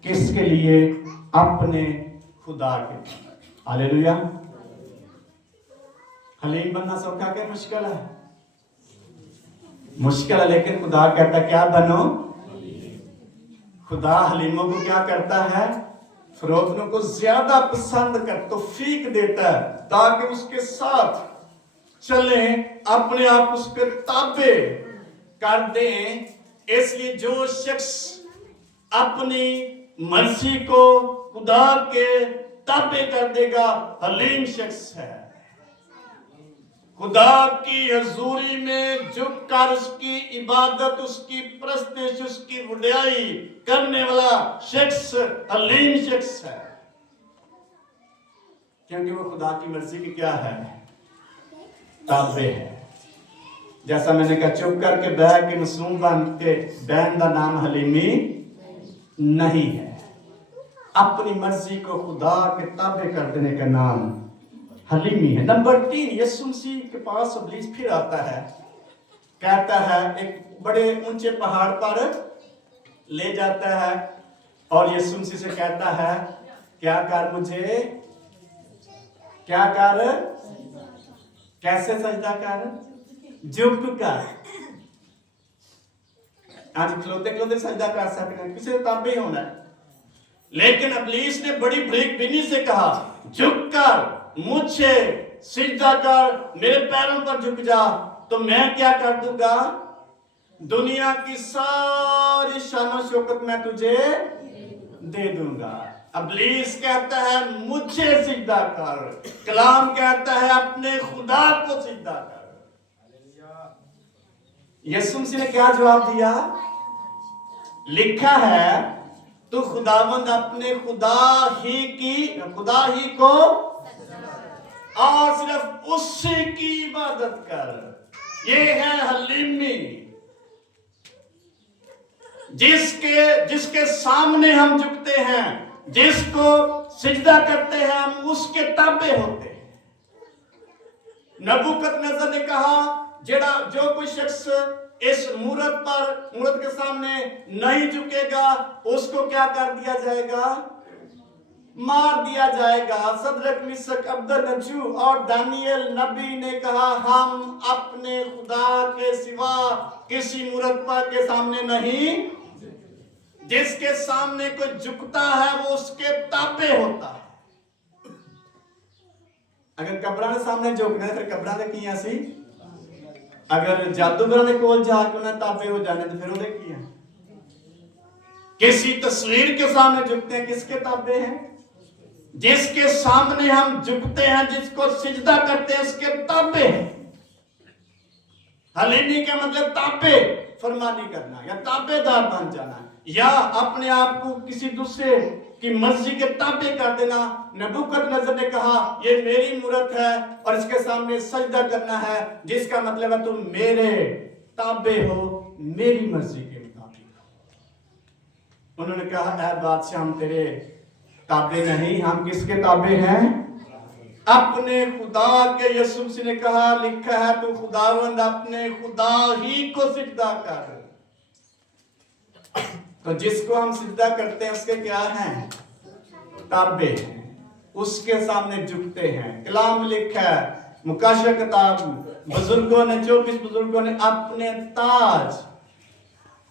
किसके लिए? अपने खुदा के। हालेलुया। हलीम बनना सौखा क्या मुश्किल है? मुश्किल है, लेकिन खुदा कहता क्या बनो? खुदा हलीमों को क्या करता है? फरोख्तों को ज्यादा पसंद कर तौफीक देता है ताकि उसके साथ चले, अपने आप उसके ताबे कर दें। इसलिए जो शख्स अपनी मर्जी को खुदा के ताबे कर देगा, हलीम शख्स है। खुदा की हजूरी में झुककर उसकी इबादत, उसकी प्रस्तुति, उसकी वड्याई करने वाला शख्स हलीम शख्स है, क्योंकि वो खुदा की मर्जी की क्या है? ताबे है। जैसा मैंने कहा, चुप करके बह के मासूम बन के बैन का नाम हलीमी नहीं है। अपनी मर्जी को खुदा के ताबे कर देने का नाम हलीमी है। नंबर 3, यीशु मसीह के पास इब्लीस फिर आता है, कहता है, एक बड़े ऊंचे पहाड़ पर ले जाता है और यीशु मसीह से कहता है क्या कर, मुझे क्या कर, कैसे सजदा कर? झुक कर। आज खलोते खलोते सजदा कर सकते हैं, किसी ताबे होना है। लेकिन इब्लीस ने बड़ी बरीक बीनी से कहा, झुक कर मुझे सिजदा कर, मेरे पैरों पर झुक जा, तो मैं क्या कर दूंगा? दुनिया की सारी शान शौकत मैं तुझे दे दूंगा। इब्लीस कहता है मुझे सिजदा कर, कलाम कहता है अपने खुदा को सिजदा कर। यीशु मसीह ने क्या जवाब दिया? लिखा है तू खुदावंद अपने खुदा ही को और सिर्फ उसी की इबादत कर। ये है हलीमी, जिसके सामने हम झुकते हैं, जिसको सिजदा करते हैं, हम उसके ताबे होते हैं। नबूकदनेस्सर ने कहा, जो कोई शख्स इस मूरत के सामने नहीं झुकेगा, उसको क्या कर दिया जाएगा? मार दिया जाएगा। सदरक, मिशक, अब्दनगो और दानियल नबी ने कहा, हम अपने खुदा के सिवा किसी मूरत पर के सामने नहीं। जिसके सामने कोई झुकता है वो उसके ताबे होता है। अगर कब्रां के सामने झुकना है फिर कब्रां दे की असी, अगर जादूगरां दे कोल जाके उन्हें ताबे हो जाने तो फिर ओदे की है। किसी तस्वीर के सामने झुकते हैं, किसके ताबे हैं? जिसके सामने हम झुकते हैं, जिसको सिजदा करते हैं, उसके ताबे हैं। हलीमी का मतलब ताबे फरमानी करना या ताबेदार बन जाना, या अपने आप को किसी दूसरे की मर्जी के ताबे कर देना। नबूकदनेस्सर ने कहा ये मेरी मूरत है और इसके सामने सजदा करना है, जिसका मतलब है तुम मेरे ताबे हो, मेरी मर्जी के मुताबिक। उन्होंने कहा ऐ बादशाह, हम तेरे ताबे नहीं, हम किसके ताबे हैं? अपने खुदा के। यीशु मसीह ने कहा, लिखा है तू खुदावंद अपने खुदा ही को सिजदा कर। तो जिसको हम सिजदा करते हैं उसके क्या हैं? ताबे हैं, उसके सामने झुकते हैं। कलाम लिखा है मुकाशा किताब में बुजुर्गों ने 24 बुजुर्गों ने अपने ताज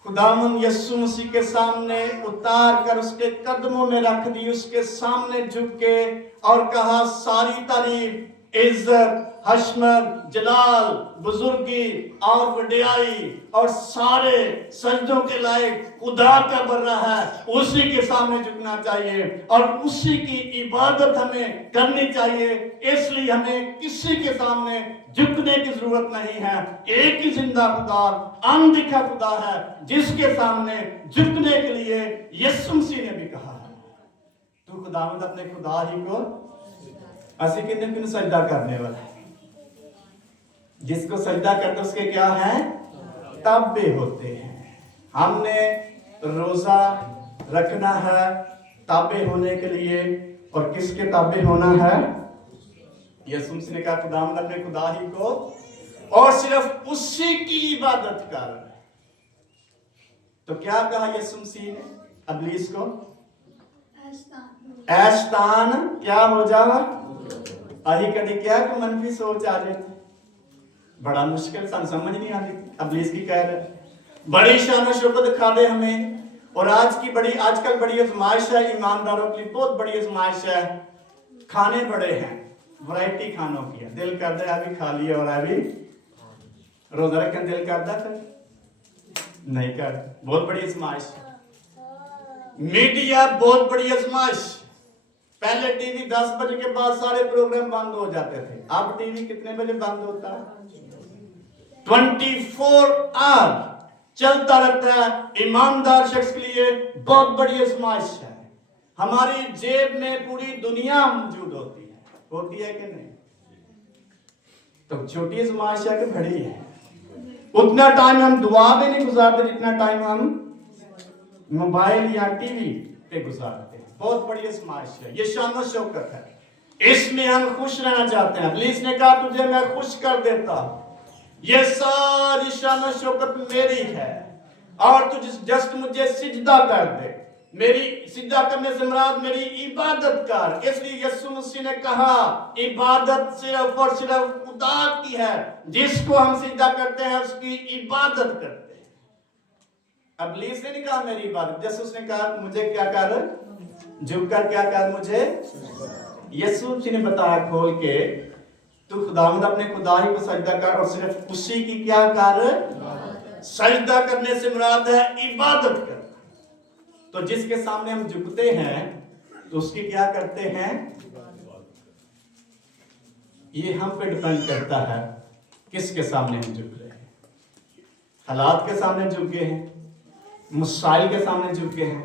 खुदावंद यीशु मसीह के सामने उतार कर उसके कदमों में रख दी, उसके सामने झुक के और कहा सारी तारीफ, इज्जत, हशमत, जलाल, बुजुर्गी और वडियाई और सारे सजदों के लायक खुदा का बर्रा है। उसी के सामने झुकना चाहिए और उसी की इबादत हमें करनी चाहिए। इसलिए हमें किसी के सामने झुकने की जरूरत नहीं है। एक ही जिंदा खुदा, अनदिखा खुदा है जिसके सामने झुकने के लिए यीशु मसीह ने भी कहा है, तू खुदावंद अपने खुदा ही को ऐसे किन्ने सजदा करने वाला है। जिसको सजदा करते उसके क्या है, ताबे होते हैं। हमने रोजा रखना है ताबे होने के लिए, और किसके ताबे होना है? यीशु मसीह ने कहा खुदावंद अपने खुदा ही को, और सिर्फ उसी की इबादत कर। तो क्या कहा यीशु मसीह ने अबलीस को? ऐशतान क्या हो जावा? अही कभी क्या को मनफी सोच आ जाती, बड़ा मुश्किल सन समझ नहीं आती। अबलीस की कह रहे बड़ी शान शौकत दिखा दे हमें। और आजकल बड़ी आजमाइश है, ईमानदारों की बहुत बड़ी आजमाइश है। खाने बड़े हैं, वैरायटी खानों की है, दिल करता है अभी खा लिया और अभी रोजा रखने दिल करता है नहीं कर। बहुत बड़ी आजमाइश। मीडिया बहुत बड़ी आजमाइश। पहले टीवी 10 बजे के बाद सारे प्रोग्राम बंद हो जाते थे, अब टीवी कितने बजे बंद होता है? 24 आवर चलता रहता है। ईमानदार शख्स के लिए बहुत बड़ी आजमाइश है। हमारी जेब में पूरी दुनिया मौजूद होती है कि नहीं? तो छोटी आजमाइश है कि बड़ी है? उतना टाइम हम दुआ में नहीं गुजारते जितना टाइम हम मोबाइल या टीवी पे गुजारते हैं। बहुत बड़ी आजमाइश है, ये शान शौकत है। इसमें हम खुश रहना चाहते हैं। इब्लीस ने कहा तुझे मैं खुश कर देता, ये सारी शान शौकत मेरी है और तू जस्ट मुझे सिजदा कर दे। मेरी सिजदा करने से मुराद मेरी इबादत कर। इसलिए यीशु मसीह ने कहा इबादत सिर्फ और सिर्फ खुदा की है। जिसको हम सिजदा करते हैं उसकी इबादत करते हैं। इब्लीस ने नहीं कहा मेरी इबादत, जैसे उसने कहा मुझे क्या कर, झुककर क्या कर मुझे। यीशु मसीह ने बताया खोल के तू खुदावंद अपने खुदा ही को सजदा कर और सिर्फ उसी की क्या कर। सजदा करने से मुराद है इबादत कर। तो जिसके सामने हम झुकते हैं तो उसकी क्या करते हैं, ये हम पे डिपेंड करता है किसके सामने हम झुक रहे हैं। हालात के सामने झुके हैं, मुसाइल के सामने झुके हैं,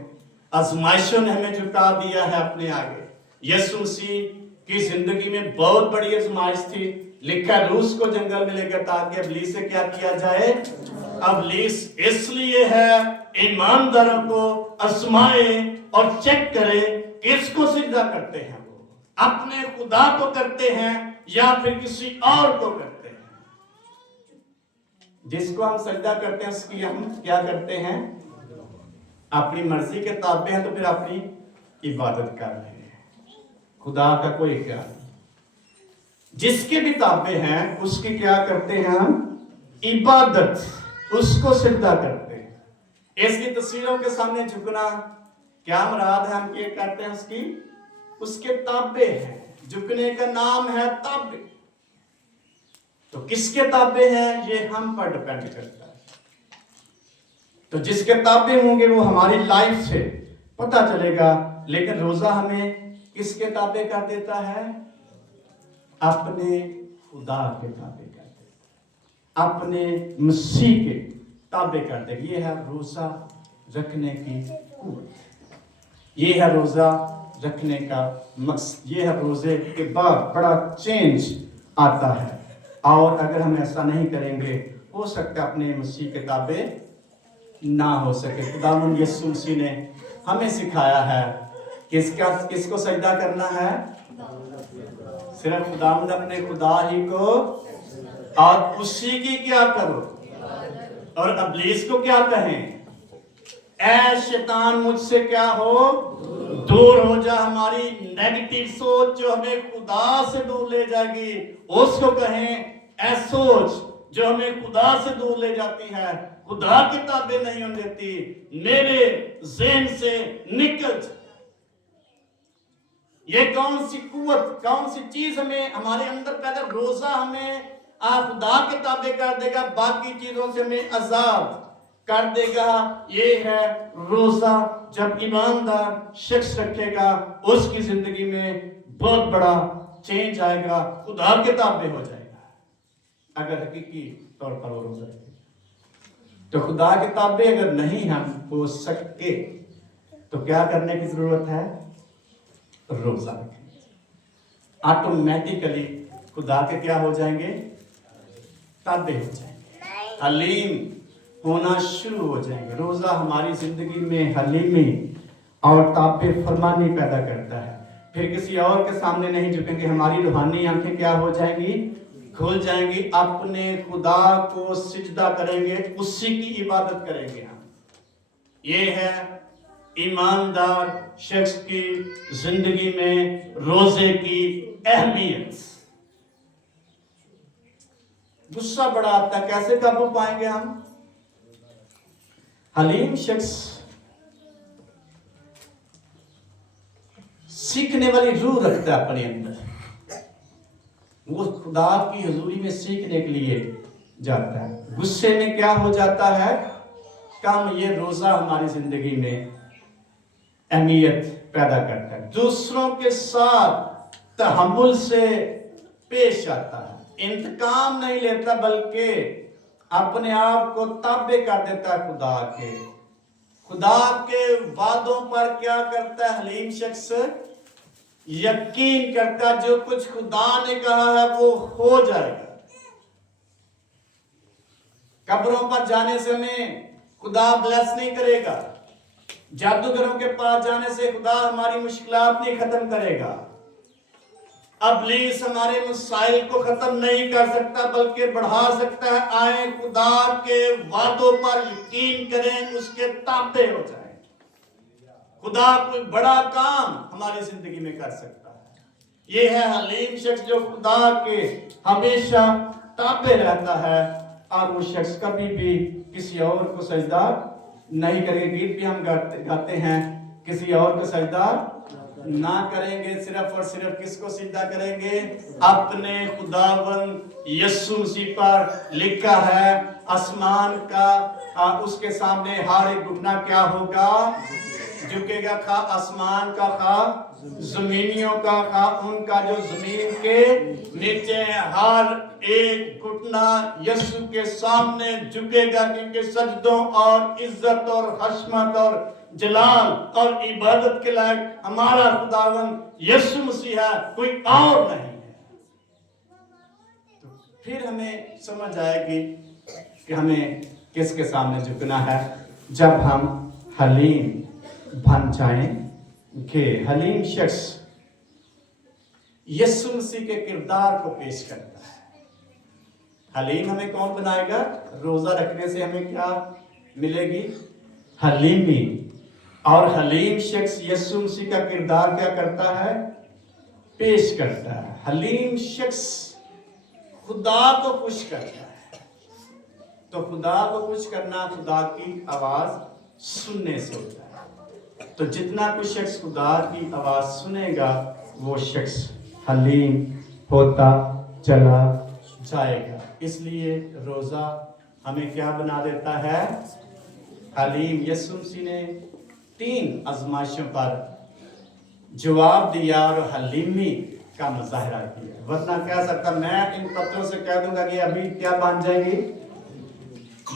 आजमाइशों ने हमें झुका दिया है अपने आगे। यीशु मसीह की जिंदगी में बहुत बड़ी आजमाइश थी। लिखा रूस को जंगल में लेकर ताकि इब्लीस से क्या किया जाए। इब्लीस इसलिए है ईमानदारों को आजमाए और चेक करे किसको सिजदा करते हैं, वो अपने खुदा को करते हैं या फिर किसी और को करते हैं। जिसको हम सजदा करते हैं उसकी हम क्या करते हैं, अपनी मर्जी के ताबे हैं तो फिर अपनी इबादत कर रहे हैं। खुदा का कोई क्या नहीं। जिसके भी ताबे हैं उसकी क्या करते हैं हम, इबादत, उसको सिजदा करते हैं। इसकी तस्वीरों के सामने झुकना क्या मुराद है, हम ये करते हैं उसके ताबे हैं। झुकने का नाम है ताबे। तो किसके ताबे हैं ये हम पर डिपेंड करता है। तो जिसके ताबे होंगे वो हमारी लाइफ से पता चलेगा। लेकिन रोजा हमें किसके ताबे कर देता है, अपने खुदा के ताबे कर देता, अपने मसीह के ताबे कर देगा। ये है रोजा रखने की कुव्वत, ये है रोजा रखने का मकसद। ये है रोजे के बाद बड़ा चेंज आता है। और अगर हम ऐसा नहीं करेंगे हो सकता है अपने मसीह के ताबे ना हो सके। खुदावंद यीशु मसीह ने हमें सिखाया है किसको सजदा करना है, सिर्फ खुदावंद अपने खुदा ही को, और उसी की क्या करो। और इब्लीस को क्या कहें, ऐ शैतान मुझसे क्या हो दूर हो जा हमारी नेगेटिव सोच जो हमें खुदा से दूर ले जाएगी, उसको कहें ऐ सोच जो हमें खुदा से दूर ले जाती है, खुदा की ताबे नहीं होने देती, मेरे ज़हन से निकल जा। ये कौन सी कुव्वत, कौन सी चीज हमें हमारे अंदर पैदा, रोजा हमें खुदा के ताबे कर देगा, बाकी चीजों से हमें आजाद कर देगा। ये है रोजा। जब ईमानदार शख्स रखेगा उसकी जिंदगी में बहुत बड़ा चेंज आएगा, खुदा के ताबे हो जाएगा अगर हकीकी तौर पर वो रोजा रखेगा। तो खुदा के ताबे अगर नहीं हम हो सके तो क्या करने की जरूरत है? रोजा रखें। ऑटोमेटिकली खुदा के क्या हो जाएंगे? ताबे हो जाएंगे, हलीम होना शुरू हो जाएंगे। रोजा हमारी जिंदगी में हलीमी और ताबे फरमानी पैदा करता है। फिर किसी और के सामने नहीं झुकेंगे, हमारी रूहानी आंखें क्या हो जाएंगी? खुल जाएंगी, अपने खुदा को सिजदा करेंगे, उसी की इबादत करेंगे हम। ये है ईमानदार शख्स की जिंदगी में रोजे की अहमियत। गुस्सा बड़ा आता है, कैसे काबू पाएंगे हम? हलीम शख्स सीखने वाली रूह रखता है अपने अंदर, वो खुदा की हुजूरी में सीखने के लिए जाता है। गुस्से में क्या हो जाता है कम? ये रोजा हमारी जिंदगी में अहमियत पैदा करता है। दूसरों के साथ तहम्मुल से पेश आता है, इंतकाम नहीं लेता बल्कि अपने आप को ताबे कर देता है खुदा के। खुदा के वादों पर क्या करता है हलीम शख्स? यकीन करता, जो कुछ खुदा ने कहा है वो हो जाएगा। कब्रों पर जाने से हमें खुदा ब्लेस नहीं करेगा, जादूगरों के पास जाने से खुदा हमारी मुश्किलात नहीं खत्म करेगा, इब्लीस हमारे मसाइल को खत्म नहीं कर सकता बल्कि बढ़ा सकता है। आए खुदा के वादों पर यकीन करें, उसके ताबे हो जाएं। खुदा कोई बड़ा काम हमारी जिंदगी में कर सकता है। ये है हलीम शख्स जो खुदा के हमेशा ताबे रहता है और वो शख्स कभी भी किसी और को सजदा नहीं करेगा। गीत भी हम गाते हैं, किसी और को सजदा ना करेंगे, सिर्फ और सिर्फ किसको सजदा करेंगे? अपने खुदावन यीशु मसीह पर लिखा है आसमान का उसके सामने हर एक घुटना क्या होगा? झुकेगा, खा आसमान का, खा जमीनियों का, खा उनका जो जमीन के नीचे है। हर एक घुटना यीशु के सामने झुकेगा, क्योंकि सजदों और इज्जत और हशमत और जलाल और इबादत के लायक हमारा खुदावन यीशु मसीह है, कोई और नहीं है। तो फिर हमें समझ आएगी कि हमें किसके सामने झुकना है जब हम हलीम बन जाएंगे। हलीम शख्स यीशु मसीह के किरदार को पेश करता है। हलीम हमें कौन बनाएगा? रोजा रखने से हमें क्या मिलेगी? हलीमी। और हलीम शख्स यीशु मसीह का किरदार क्या करता है? पेश करता है। हलीम शख्स खुदा को खुश करता है। तो खुदा को खुश करना खुदा की आवाज सुनने से होता है। तो जितना कोई शख्स खुदा की आवाज सुनेगा वो शख्स हलीम होता चला जाएगा। इसलिए रोजा हमें क्या बना देता है? हलीम। यीशु मसीह ने 3 आजमाइशों पर जवाब दिया और हलीमी का मुजाहरा किया। वरना कह सकता मैं इन पत्रों से कह दूंगा कि अभी क्या बन जाएगी?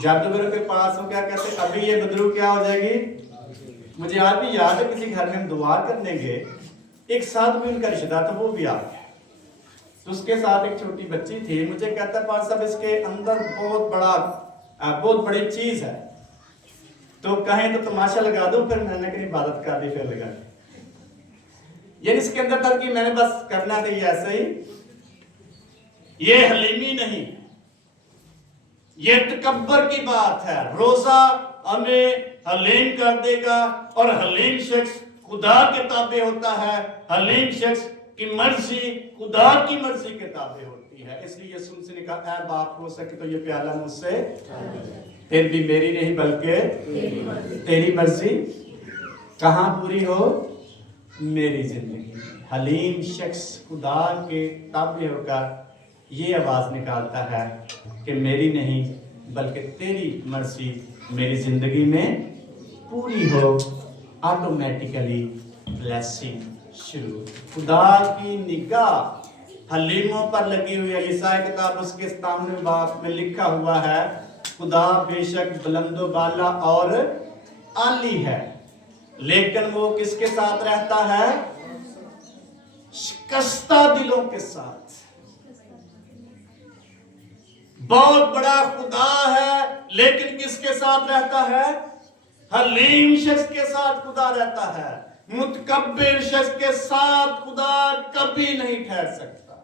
जादूगरों के पास वो क्या कहते, अभी ये बदरू क्या हो जाएगी? मुझे आज भी याद है किसी घर में हम दुआ करने गए, एक साथ भी उनका रिश्तेदार था, वो भी आ गया। तो उसके साथ एक छोटी बच्ची थी। मुझे कहता पास साहब इसके अंदर बहुत बड़ी चीज है, तो कहें तो तमाशा लगा दो। फिर मैंने कहीं इबादत कर दी, फिर लगा ये इसके अंदर था कि मैंने बस करना था ऐसे ही। ये हलीमी नहीं, ये तकब्बर की बात है। रोजा हमें हलीम कर देगा और हलीम शख्स खुदा के ताबे होता है, हलीम शख्स की मर्जी खुदा की मर्जी के ताबे होती है। इसलिए यीशु मसीह ने कहा, ऐ बाप, हो सके तो ये प्याला मुझसे, फिर भी मेरी नहीं बल्कि तेरी मर्जी कहाँ पूरी हो? मेरी जिंदगी में। हलीम शख्स खुदा के ताबे होकर ये आवाज निकालता है कि मेरी नहीं बल्कि तेरी मर्जी मेरी जिंदगी में पूरी हो। ऑटोमेटिकली ब्लेसिंग शुरू। खुदा की निगाह हलीमों पर लगी हुई है। ईसाई किताब उसके सामने बाप में लिखा हुआ है, खुदा बेशक बुलंदो बाला और आली है, लेकिन वो किसके साथ रहता है? शिकस्ता दिलों के साथ। बहुत बड़ा खुदा है, लेकिन किसके साथ रहता है? हलीम शख्स के साथ खुदा रहता है। मुतकब्बिर शख्स के साथ खुदा कभी नहीं ठहर सकता।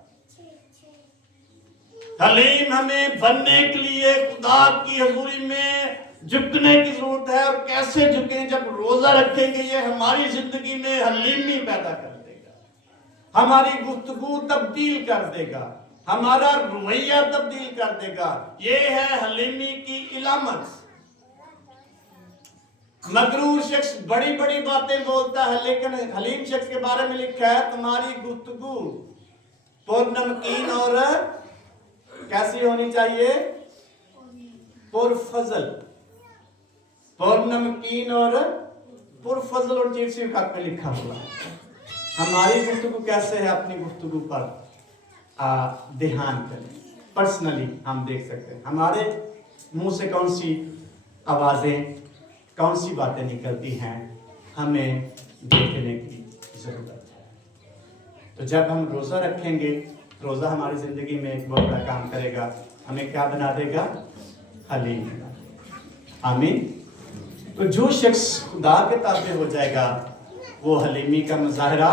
हलीम हमें बनने के लिए खुदा की हजूरी में झुकने की जरूरत है। और कैसे झुकें? जब रोजा रखेंगे, ये हमारी जिंदगी में हलीमी पैदा कर देगा, हमारी गुफ्तगू तब्दील कर देगा, हमारा रवैया तब्दील कर देगा। ये है हलीमी की इलामत। मगरूर शख्स बड़ी बड़ी बातें बोलता है, लेकिन हलीम शख्स के बारे में लिखा है, तुम्हारी गुफ्तगू पुरनमकीन और कैसी होनी चाहिए? पुरफजल। पुरनमकीन और पुरफजल और जीव सी खत में लिखा हुआ है। हमारी गुफ्तगू कैसे है? अपनी गुफ्तगू पर ध्यान करें। पर्सनली हम देख सकते हैं हमारे मुंह से कौन सी आवाजें, कौन सी बातें निकलती हैं, हमें देखने की जरूरत है। तो जब हम रोजा रखेंगे, रोजा हमारी जिंदगी में एक बहुत बड़ा काम करेगा। हमें क्या बना देगा? हलीम। आमीन। तो जो शख्स खुदा के ताबे हो जाएगा, वो हलीमी का मुजाहरा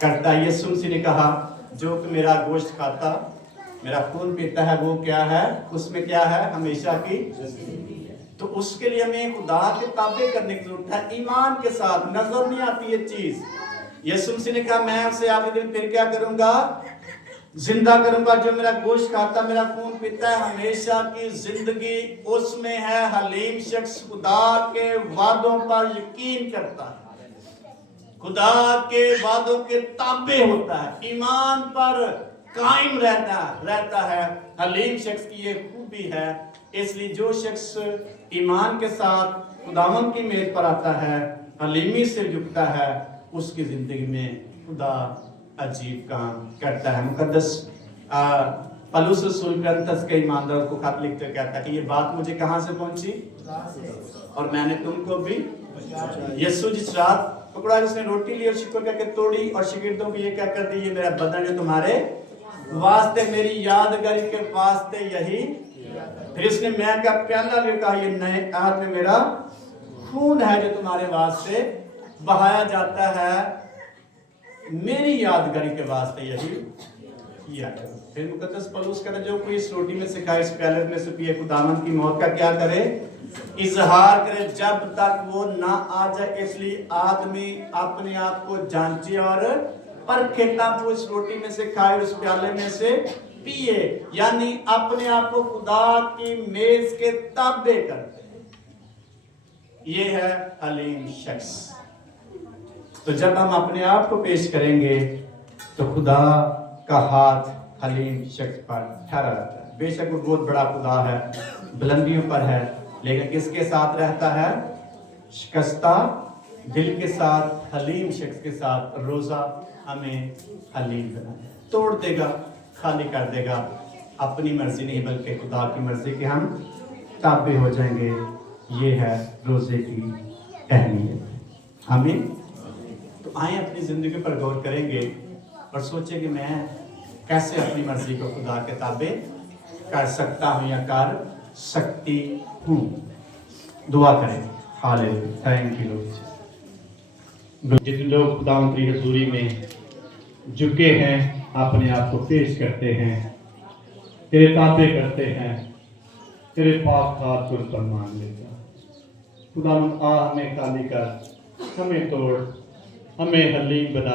करता है। यीशु मसीह ने कहा, जो कि मेरा गोश्त खाता, मेरा खून पीता है, वो क्या है? उसमें क्या है? हमेशा की जिंदगी है। तो उसके लिए हमें खुदा के ताबे करने की जरूरत है, ईमान के साथ। नजर नहीं आती ये चीज। यीशु मसीह ने कहा, मैं उसे आखिरी दिन फिर क्या करूंगा? जिंदा करूंगा। जो मेरा गोश्त खाता, मेरा खून पीता है, हमेशा की जिंदगी उसमें है। हलीम शख्स खुदा के वादों पर यकीन करता है, खुदा के वादों के ताबे होता है, ईमान पर कायम रहता है। हलीम शख्स की ये खूबी है। इसलिए जो शख्स ईमान के साथ खुदावंद की मेज पर आता है, हलीमी से झुकता है, उसकी जिंदगी में खुदा अजीब काम करता है। मुकद्दस पौलुस रसूल करंथस के ईमानदारों को खत लिखते कहता है कि ये बात मुझे कहां से पहुंची? और मैंने तुमको भी। यीशु जिस रात पकड़ा, उसने रोटी ली और शुक्र करके तोड़ी और शागिर्दों को ये क्या कर दी, ये मेरा बदन है तुम्हारे वास्ते, मेरी यादगारी के वास्ते यही। फिर उसने मैं का प्याला लेकर कहा, ये नए आहद में मेरा खून है जो तुम्हारे वास्ते बहाया जाता है, मेरी यादगारी के वास्ते यही किया करो। फिर मुकद्दस पौलुस कहता है, जो कोई इस रोटी में से खाए, इस प्याले में से पिए, खुदावंद की मौत का क्या करे? इजहार करे, जब तक वो ना आ जाए। इसलिए आदमी अपने आप को जांचे और परखे, तब वो इस रोटी में से खाए और इस प्याले में से पिए, यानी अपने आप को खुदा की मेज के ताबे करते। ये है हलीम शख्स। तो जब हम अपने आप को पेश करेंगे, तो खुदा का हाथ हलीम शख्स पर ठहरा रहता है। बेशक वो बहुत बड़ा खुदा है, बुलंदियों पर है, लेकिन किसके साथ रहता है? शिकस्ता दिल के साथ, हलीम शख्स के साथ। रोजा हमें हलीम बना तोड़ देगा, खाली कर देगा। अपनी मर्जी नहीं बल्कि खुदा की मर्जी के हम ताबे हो जाएंगे। ये है रोजे की अहमियत। आमीन। तो आए अपनी जिंदगी पर गौर करेंगे और सोचें कि मैं कैसे अपनी मर्जी को खुदा के ताबे कर सकता हूँ या कर सकती हूँ। दुआ करें। हालेलुया। Thank you Lord. जितने लोग खुदावंद की हजूरी में झुके हैं, अपने आप को पेश करते हैं, तेरे ताबे करते हैं, तेरे पाक हाथ को पर मान लेगा। खुदावंद आ हमें खाली कर, हमें तोड़, ہمیں حلیم بنا